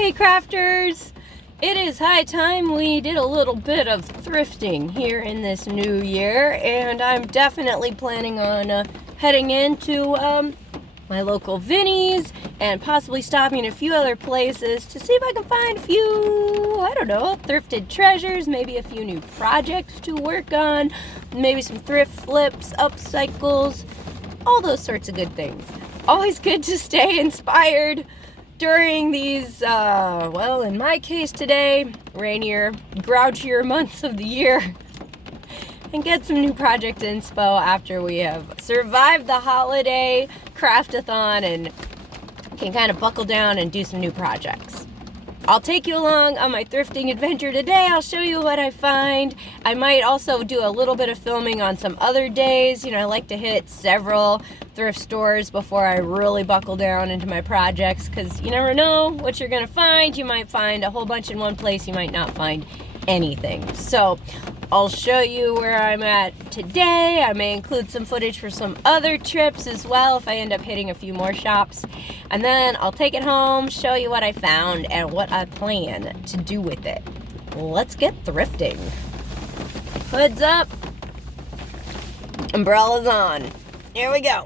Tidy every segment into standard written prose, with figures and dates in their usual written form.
Hey crafters! It is high time we did a little bit of thrifting here in this new year, and I'm definitely planning on heading into my local Vinnie's and possibly stopping a few other places to see if I can find a few, I don't know, thrifted treasures, maybe a few new projects to work on, maybe some thrift flips, upcycles, all those sorts of good things. Always good to stay inspired during these, well, in my case today, rainier, grouchier months of the year, and get some new project inspo after we have survived the holiday craftathon and can kind of buckle down and do some new projects. I'll take you along on my thrifting adventure today. I'll show you what I find. I might also do a little bit of filming on some other days. You know, I like to hit several thrift stores before I really buckle down into my projects, because you never know what you're going to find. You might find a whole bunch in one place. You might not find anything. So I'll show you where I'm at today. I may include some footage for some other trips as well if I end up hitting a few more shops. And then I'll take it home, show you what I found and what I plan to do with it. Let's get thrifting. Hood's up. Umbrellas on. Here we go.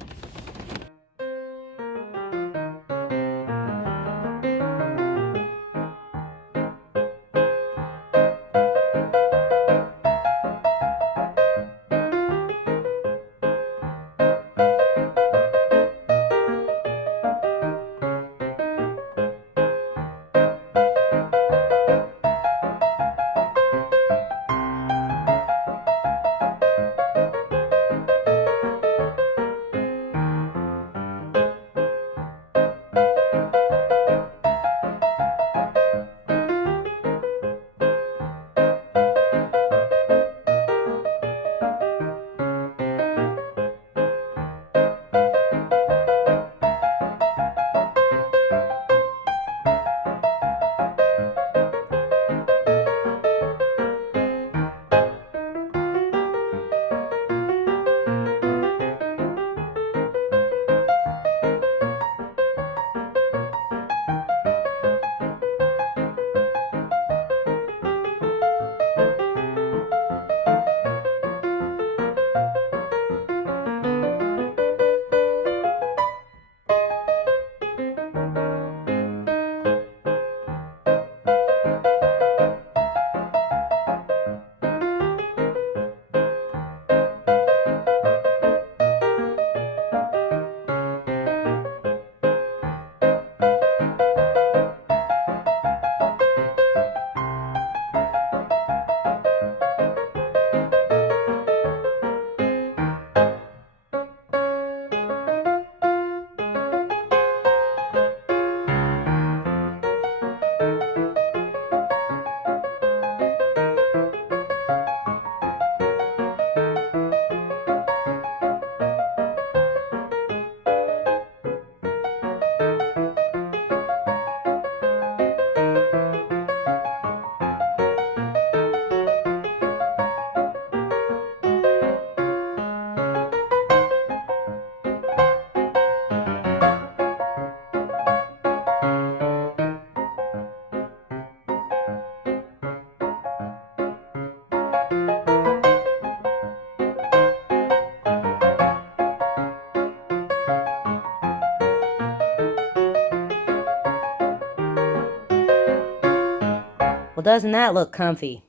Well, doesn't that look comfy?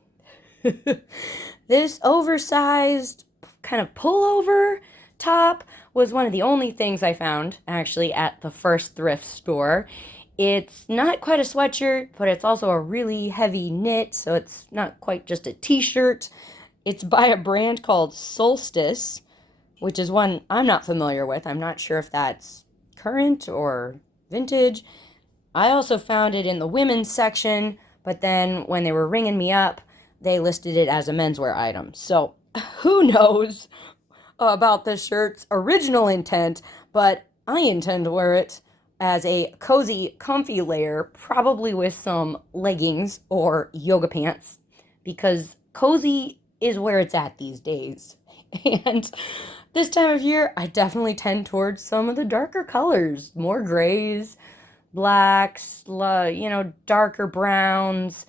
This oversized kind of pullover top was one of the only things I found actually at the first thrift store. It's not quite a sweatshirt, but it's also a really heavy knit, so it's not quite just a t-shirt. It's by a brand called Solstice, which is one I'm not familiar with. I'm not sure if that's current or vintage. I also found it in the women's section, but then when they were ringing me up, they listed it as a menswear item. So who knows about this shirt's original intent, but I intend to wear it as a cozy, comfy layer, probably with some leggings or yoga pants, because cozy is where it's at these days. And this time of year, I definitely tend towards some of the darker colors, more grays, blacks, darker browns,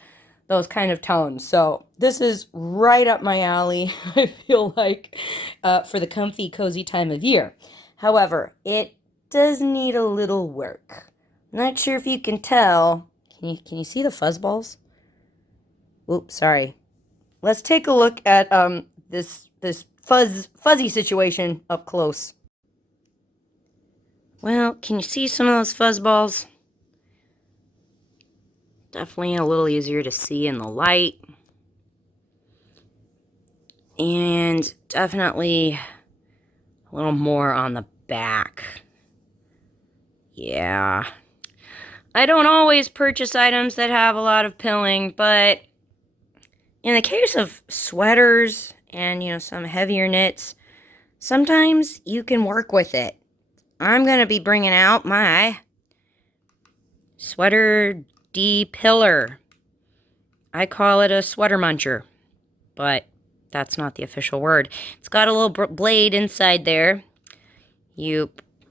those kind of tones. So this is right up my alley, I feel like, for the comfy, cozy time of year. However, it does need a little work. Not sure if you can tell. Can you see the fuzzballs? Oops, sorry. Let's take a look at this fuzzy situation up close. Well, can you see some of those fuzzballs? Definitely a little easier to see in the light. And definitely a little more on the back. Yeah. I don't always purchase items that have a lot of pilling, but in the case of sweaters and, some heavier knits, sometimes you can work with it. I'm going to be bringing out my sweater depiller. I call it a sweater muncher, but that's not the official word. It's got a little blade inside there. You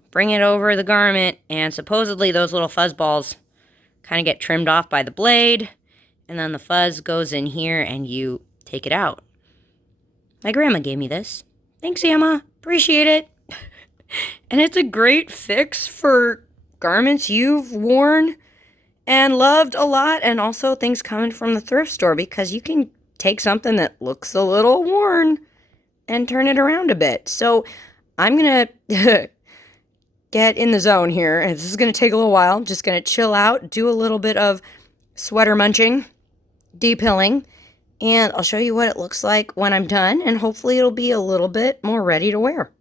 bring it over the garment, and supposedly those little fuzz balls kind of get trimmed off by the blade, and then the fuzz goes in here and you take it out. My grandma gave me this. Thanks, Emma. Appreciate it. And it's a great fix for garments you've worn and loved a lot, and also things coming from the thrift store, because you can take something that looks a little worn and turn it around a bit. So I'm going to get in the zone here, and this is going to take a little while. I'm just going to chill out, do a little bit of sweater munching, depilling, and I'll show you what it looks like when I'm done, and hopefully it'll be a little bit more ready to wear.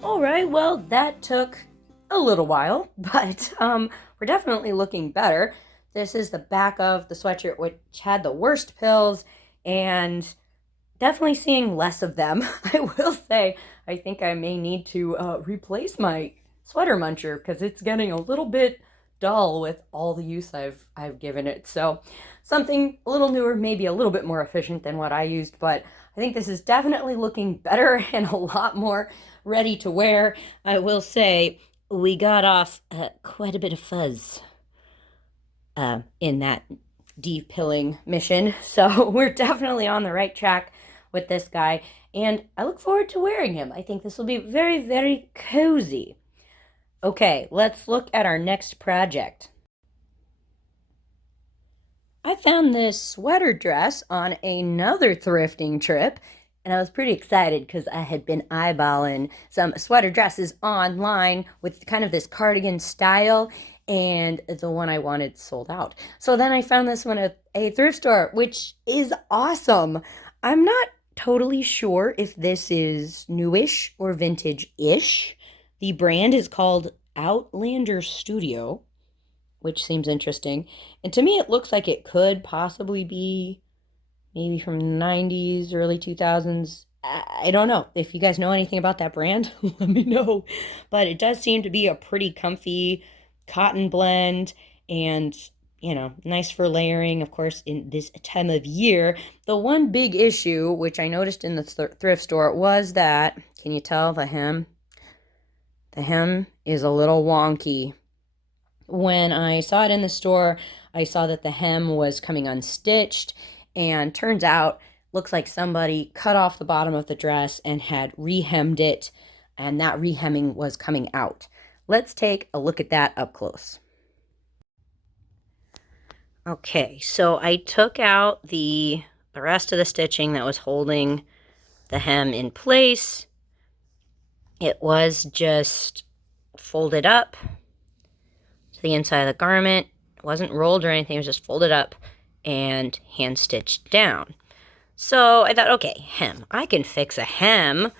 All right, well, that took a little while, but we're definitely looking better. This is the back of the sweatshirt, which had the worst pills, and definitely seeing less of them. I will say, I think I may need to replace my sweater muncher, because it's getting a little bit dull with all the use I've given it. So something a little newer, maybe a little bit more efficient than what I used, but I think this is definitely looking better and a lot more ready to wear. I will say we got off quite a bit of fuzz in that depilling mission, so we're definitely on the right track with this guy, and I look forward to wearing him. I think this will be very, very cozy. Okay, let's look at our next project. I found this sweater dress on another thrifting trip, and I was pretty excited because I had been eyeballing some sweater dresses online with kind of this cardigan style, and the one I wanted sold out. So then I found this one at a thrift store, which is awesome. I'm not totally sure if this is newish or vintage-ish. The brand is called Outlander Studio, which seems interesting. And to me, it looks like it could possibly be maybe from the 90s, early 2000s. I don't know. If you guys know anything about that brand, let me know. But it does seem to be a pretty comfy cotton blend, and, nice for layering, of course, in this time of year. The one big issue, which I noticed in the thrift store, was that, can you tell the hem? The hem is a little wonky. When I saw it in the store, I saw that the hem was coming unstitched, and turns out, looks like somebody cut off the bottom of the dress and had re-hemmed it, and that re-hemming was coming out. Let's take a look at that up close. Okay, so I took out the rest of the stitching that was holding the hem in place. It was just folded up, to the inside of the garment. It wasn't rolled or anything, it was just folded up and hand stitched down. So I thought, okay, hem. I can fix a hem.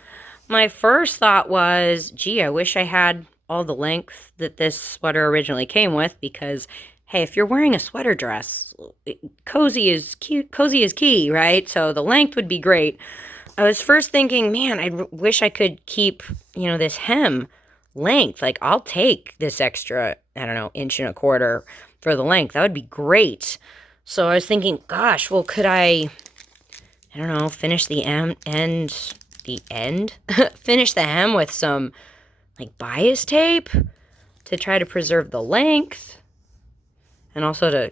My first thought was, gee, I wish I had all the length that this sweater originally came with, because, hey, if you're wearing a sweater dress, cozy is key, right? So the length would be great. I was first thinking, man, I wish I could keep, this hem length. Like, I'll take this extra, I don't know, 1.25 inches for the length. That would be great. So I was thinking, gosh, well, could I don't know, finish the finish the hem with some, like, bias tape to try to preserve the length. And also to,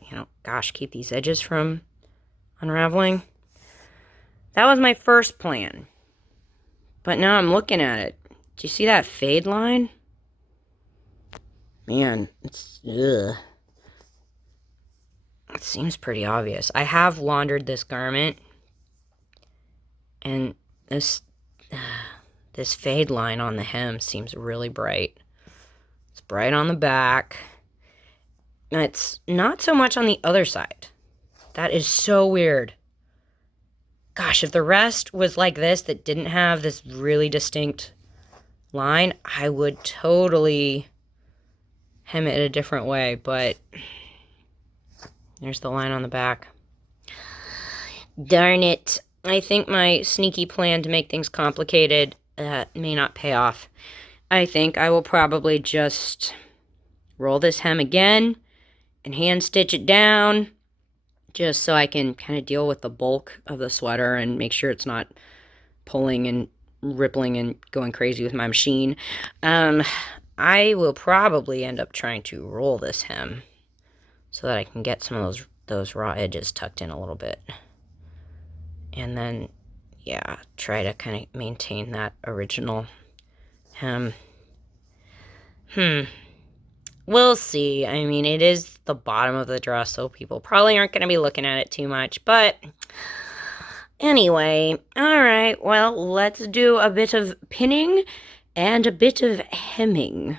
keep these edges from unraveling. That was my first plan. But now I'm looking at it. Do you see that fade line? Man, ugh. It seems pretty obvious. I have laundered this garment, and this fade line on the hem seems really bright. It's bright on the back. It's not so much on the other side. That is so weird. Gosh, if the rest was like this, that didn't have this really distinct line, I would totally hem it a different way, but there's the line on the back. Darn it. I think my sneaky plan to make things complicated may not pay off. I think I will probably just roll this hem again and hand stitch it down, just so I can kind of deal with the bulk of the sweater and make sure it's not pulling and rippling and going crazy with my machine. I will probably end up trying to roll this hem so that I can get some of those raw edges tucked in a little bit. And then, yeah, try to kind of maintain that original hem. We'll see. I mean, it is the bottom of the dress, so people probably aren't going to be looking at it too much. But anyway, all right, well, let's do a bit of pinning and a bit of hemming.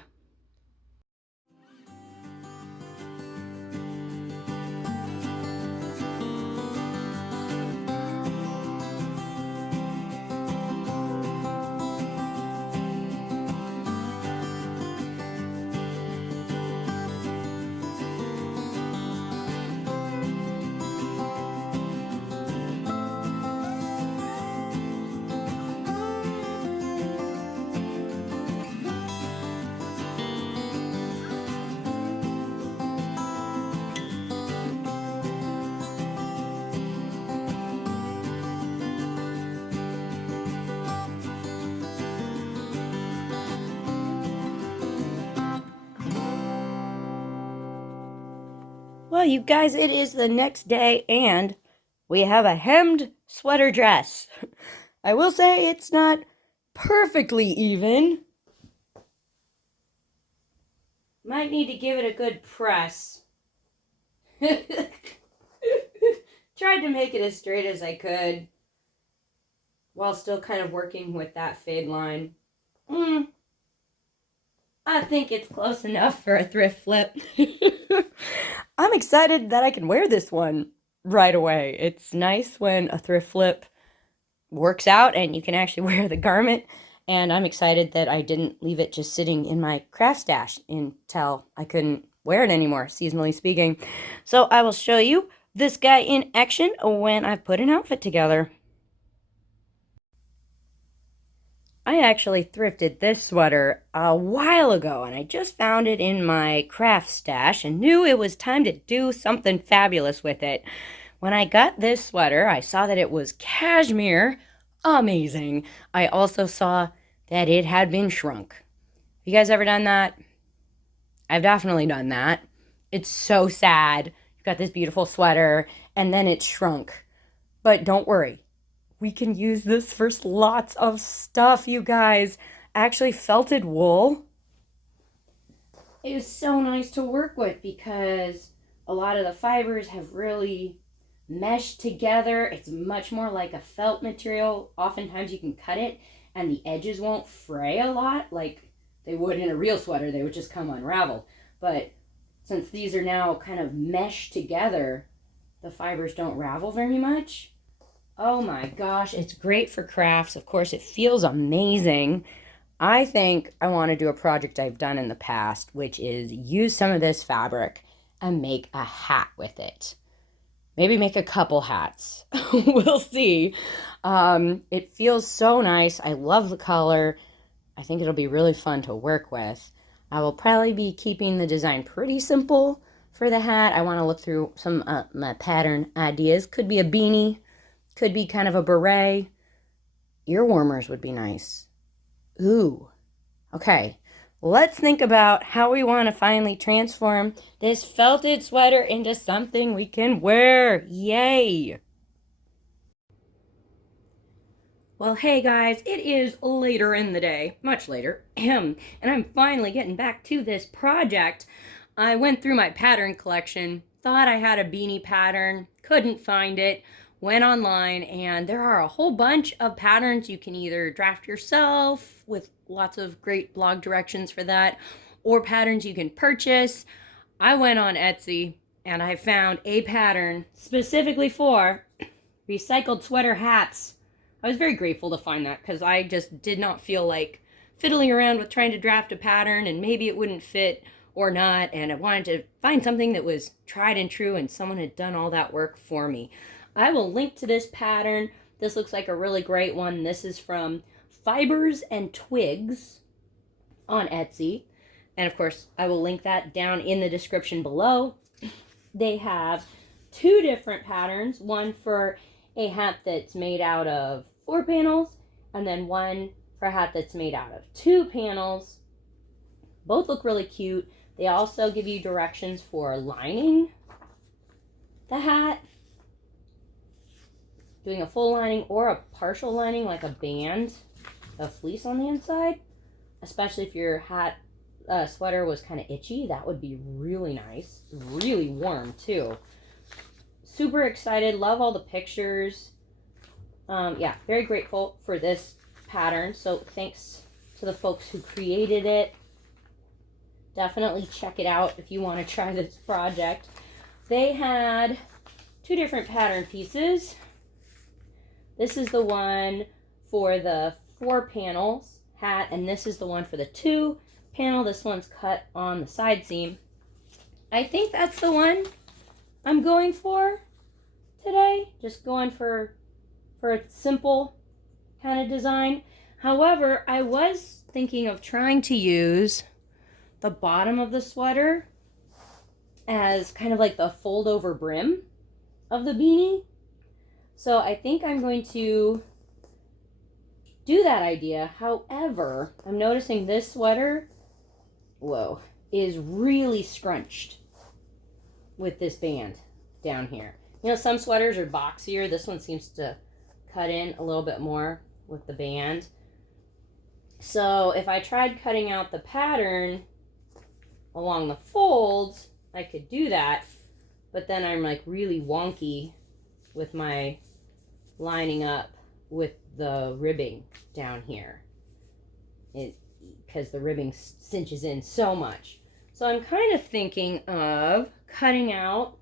Well, you guys, it is the next day, and we have a hemmed sweater dress. I will say it's not perfectly even. Might need to give it a good press. Tried to make it as straight as I could, while still kind of working with that fade line. I think it's close enough for a thrift flip. I'm excited that I can wear this one right away. It's nice when a thrift flip works out and you can actually wear the garment. And I'm excited that I didn't leave it just sitting in my craft stash until I couldn't wear it anymore, seasonally speaking. So I will show you this guy in action when I put an outfit together. I actually thrifted this sweater a while ago, and I just found it in my craft stash and knew it was time to do something fabulous with it. When I got this sweater, I saw that it was cashmere. Amazing. I also saw that it had been shrunk. Have you guys ever done that? I've definitely done that. It's so sad. You've got this beautiful sweater, and then it's shrunk. But don't worry. We can use this for lots of stuff, you guys. Actually, felted wool is so nice to work with because a lot of the fibers have really meshed together. It's much more like a felt material. Oftentimes you can cut it and the edges won't fray a lot like they would in a real sweater. They would just come unraveled. But since these are now kind of meshed together, the fibers don't ravel very much. Oh my gosh, it's great for crafts. Of course, it feels amazing. I think I want to do a project I've done in the past, which is use some of this fabric and make a hat with it. Maybe make a couple hats. We'll see. It feels so nice. I love the color. I think it'll be really fun to work with. I will probably be keeping the design pretty simple for the hat. I want to look through some my pattern ideas. Could be a beanie. Could be kind of a beret. Ear warmers would be nice. Ooh. Okay. Let's think about how we want to finally transform this felted sweater into something we can wear. Yay! Well, hey guys, it is later in the day, much later, and I'm finally getting back to this project. I went through my pattern collection, thought I had a beanie pattern, couldn't find it, went online, and there are a whole bunch of patterns you can either draft yourself with lots of great blog directions for that, or patterns you can purchase. I went on Etsy and I found a pattern specifically for recycled sweater hats. I was very grateful to find that because I just did not feel like fiddling around with trying to draft a pattern and maybe it wouldn't fit or not, and I wanted to find something that was tried and true and someone had done all that work for me. I will link to this pattern. This looks like a really great one. This is from Fibers and Twigs on Etsy. And of course, I will link that down in the description below. They have two different patterns, one for a hat that's made out of 4 panels, and then one for a hat that's made out of 2 panels. Both look really cute. They also give you directions for lining the hat, doing a full lining or a partial lining, like a band of fleece on the inside, especially if your hat sweater was kind of itchy. That would be really nice. Really warm too. Super excited. Love all the pictures. Yeah, very grateful for this pattern. So thanks to the folks who created it. Definitely check it out if you want to try this project. They had 2 different pattern pieces. This is the one for the 4 panels hat, and this is the one for the 2 panel. This one's cut on the side seam. I think that's the one I'm going for today. Just going for a simple kind of design. However, I was thinking of trying to use the bottom of the sweater as kind of like the fold over brim of the beanie. So I think I'm going to do that idea. However, I'm noticing this sweater, whoa, is really scrunched with this band down here. You know, some sweaters are boxier. This one seems to cut in a little bit more with the band. So if I tried cutting out the pattern along the folds, I could do that, but then I'm like really wonky with my lining up with the ribbing down here, because the ribbing cinches in so much. So I'm kind of thinking of cutting out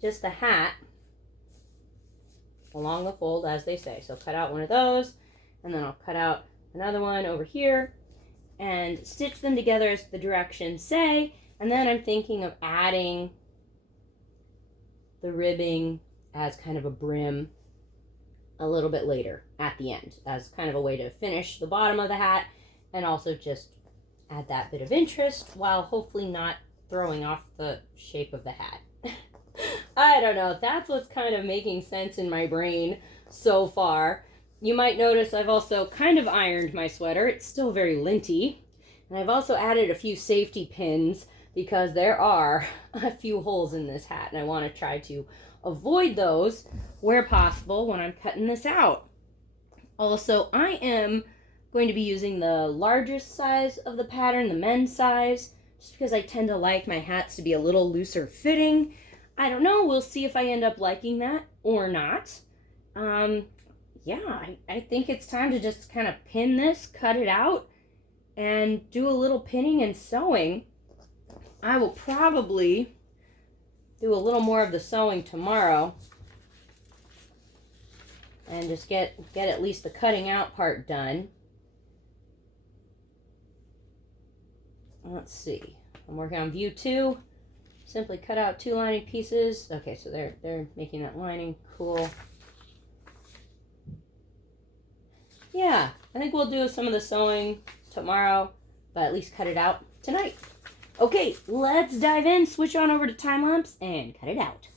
just the hat along the fold, as they say. So cut out one of those, and then I'll cut out another one over here and stitch them together as the directions say. And then I'm thinking of adding the ribbing as kind of a brim a little bit later at the end, as kind of a way to finish the bottom of the hat and also just add that bit of interest while hopefully not throwing off the shape of the hat. I don't know. That's what's kind of making sense in my brain so far. You might notice I've also kind of ironed my sweater. It's still very linty. And I've also added a few safety pins because there are a few holes in this hat, and I want to try to avoid those where possible when I'm cutting this out. Also, I am going to be using the largest size of the pattern, the men's size, just because I tend to like my hats to be a little looser fitting. I don't know. We'll see if I end up liking that or not. Yeah, I think it's time to just kind of pin this, cut it out, and do a little pinning and sewing I will probably do a little more of the sewing tomorrow and just get at least the cutting out part done. Let's see. I'm working on view 2. Simply cut out 2 lining pieces. Okay, so they're making that lining. Cool. Yeah, I think we'll do some of the sewing tomorrow, but at least cut it out tonight. Okay, let's dive in, switch on over to time lapse, and cut it out.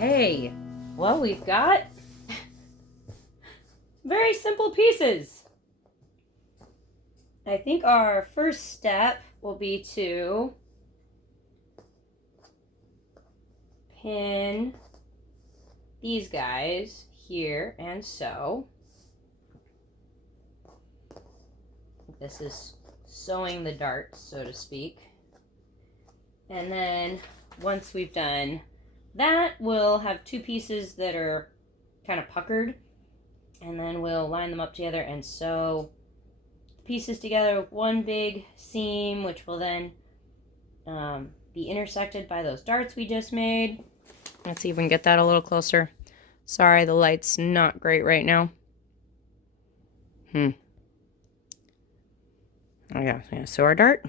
Okay, well, we've got very simple pieces. I think our first step will be to pin these guys here and sew. This is sewing the darts, so to speak. And then once we've done that, we'll have 2 pieces that are kind of puckered, and then we'll line them up together and sew the pieces together with one big seam, which will then be intersected by those darts we just made. Let's see if we can get that a little closer. Sorry, the light's not great right now. Oh yeah, sew our dart,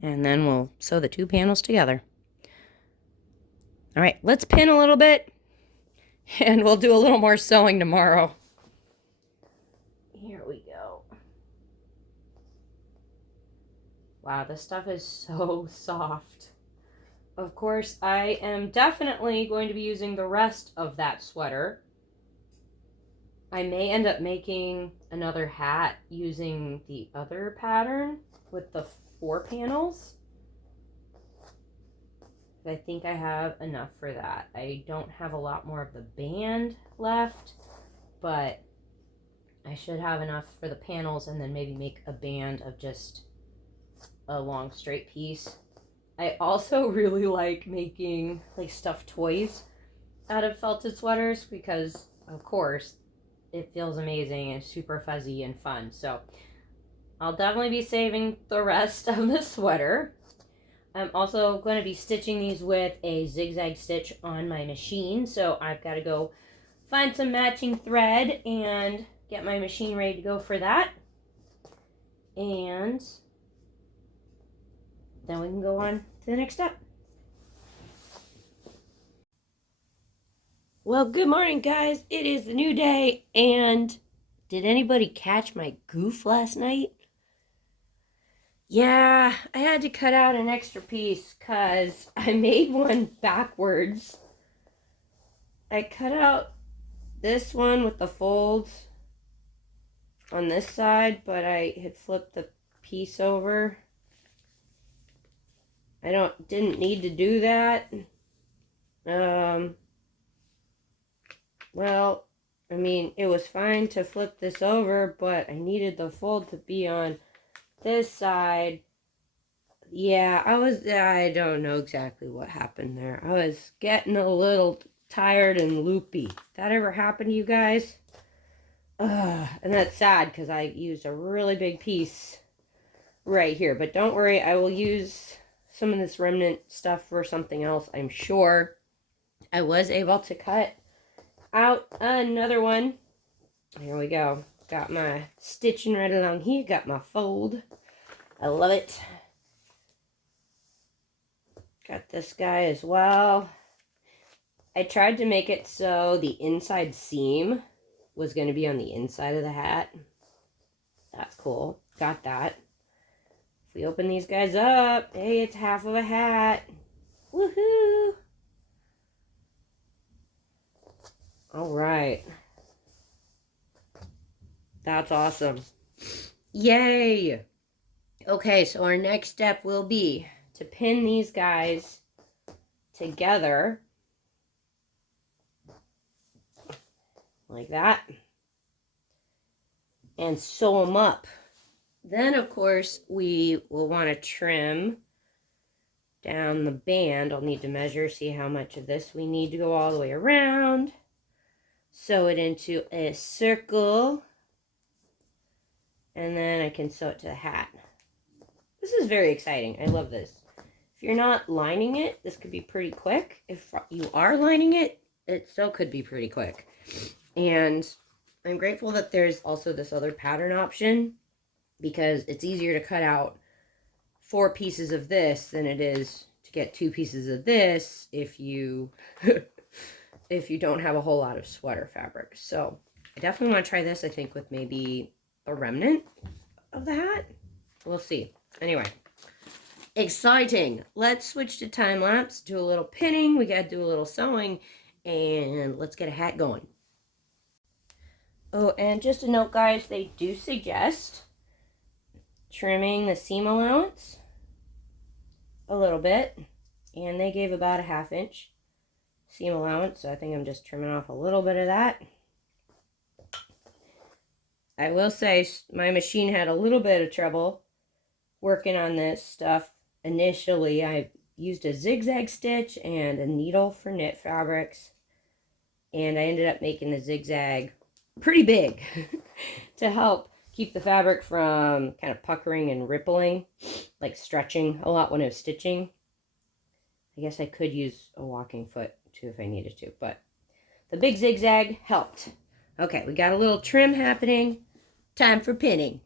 and then we'll sew the 2 panels together. All right, let's pin a little bit, and we'll do a little more sewing tomorrow. Here we go. Wow, this stuff is so soft. Of course, I am definitely going to be using the rest of that sweater. I may end up making another hat using the other pattern with the 4 panels. I think I have enough for that. I don't have a lot more of the band left, but I should have enough for the panels, and then maybe make a band of just a long straight piece. I also really like making like stuffed toys out of felted sweaters because, of course, it feels amazing and super fuzzy and fun. So I'll definitely be saving the rest of the sweater. I'm also going to be stitching these with a zigzag stitch on my machine, so I've got to go find some matching thread and get my machine ready to go for that. And then we can go on to the next step. Well, good morning, guys. It is the new day, and did anybody catch my goof last night? Yeah, I had to cut out an extra piece because I made one backwards. I cut out this one with the folds on this side, but I had flipped the piece over. didn't need to do that. Well, I mean, it was fine to flip this over, but I needed the fold to be on this side. Yeah, I don't know exactly what happened there. I was getting a little tired and loopy. That ever happened to you guys? And that's sad because I used a really big piece right here. But don't worry, I will use some of this remnant stuff for something else, I'm sure. I was able to cut out another one. Here we go. Got my stitching right along here. Got my fold. I love it. Got this guy as well. I tried to make it so the inside seam was going to be on the inside of the hat. That's cool. Got that. If we open these guys up, hey, it's half of a hat. Woohoo! All right. That's awesome. Yay! Okay, so our next step will be to pin these guys together like that and sew them up. Then, of course, we will want to trim down the band. I'll need to measure, see how much of this we need to go all the way around. Sew it into a circle. And then I can sew it to the hat. This is very exciting. I love this. If you're not lining it, this could be pretty quick. If you are lining it, it still could be pretty quick. And I'm grateful that there's also this other pattern option, because it's easier to cut out 4 pieces of this than it is to get 2 pieces of this if you if you don't have a whole lot of sweater fabric. So I definitely want to try this, I think, with maybe a remnant of the hat. We'll see. Anyway, exciting. Let's switch to time lapse, do a little pinning, we got to do a little sewing, and let's get a hat going. Oh, and just a note, guys, they do suggest trimming the seam allowance a little bit, and they gave about a 1/2 inch seam allowance, so I think I'm just trimming off a little bit of that. I will say my machine had a little bit of trouble working on this stuff initially. I used a zigzag stitch and a needle for knit fabrics, and I ended up making the zigzag pretty big to help keep the fabric from kind of puckering and rippling, like stretching a lot when I was stitching. I guess I could use a walking foot too if I needed to, but the big zigzag helped. Okay, we got a little trim happening. Time for pinning.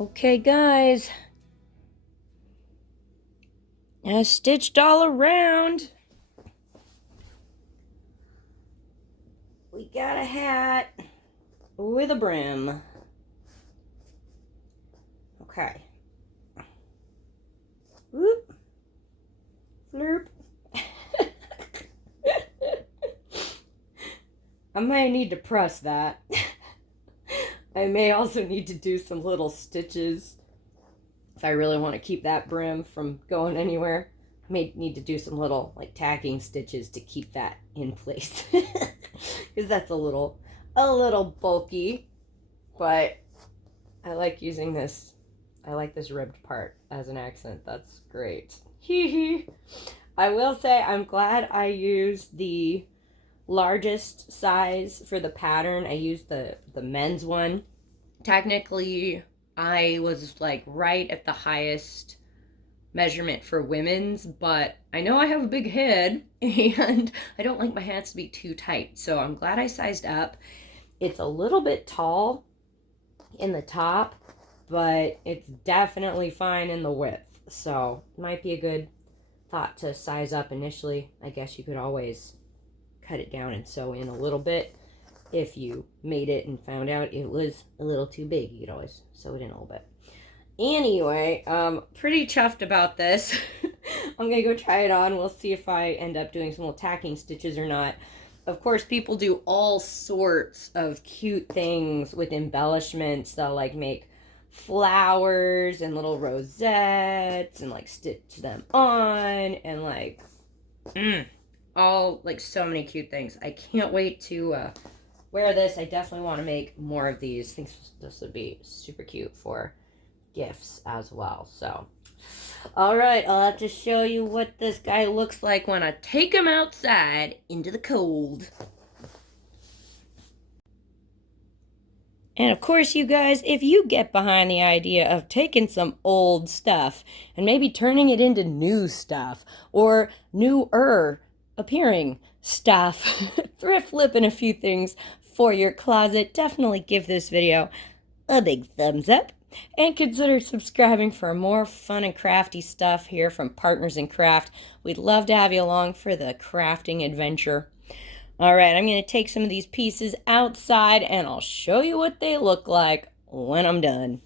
Okay, guys. I stitched all around. We got a hat with a brim. Okay. Whoop. Flurp. I might need to press that. I may also need to do some little stitches if I really want to keep that brim from going anywhere. I may need to do some little like tacking stitches to keep that in place. Because that's a little bulky, but I like using this. I like this ribbed part as an accent. That's great. I will say I'm glad I used the largest size for the pattern. I used the men's one. Technically, I was like right at the highest measurement for women's, but I know I have a big head and I don't like my hats to be too tight, so I'm glad I sized up. It's a little bit tall in the top, but it's definitely fine in the width, so it might be a good thought to size up initially. I guess you could always cut it down and sew in a little bit. If you made it and found out it was a little too big, you could always sew it in a little bit. Anyway, pretty chuffed about this. I'm gonna go try it on. We'll see if I end up doing some little tacking stitches or not. Of course, people do all sorts of cute things with embellishments. They'll like make flowers and little rosettes and like stitch them on and like all like so many cute things. I can't wait to wear this. I definitely want to make more of these. I think this would be super cute for gifts as well. So all right, I'll have to show you what this guy looks like when I take him outside into the cold. And of course, you guys, if you get behind the idea of taking some old stuff and maybe turning it into new stuff or newer appearing stuff, thrift flipping a few things for your closet, definitely give this video a big thumbs up. And consider subscribing for more fun and crafty stuff here from Partners in Craft. We'd love to have you along for the crafting adventure. All right, I'm going to take some of these pieces outside and I'll show you what they look like when I'm done.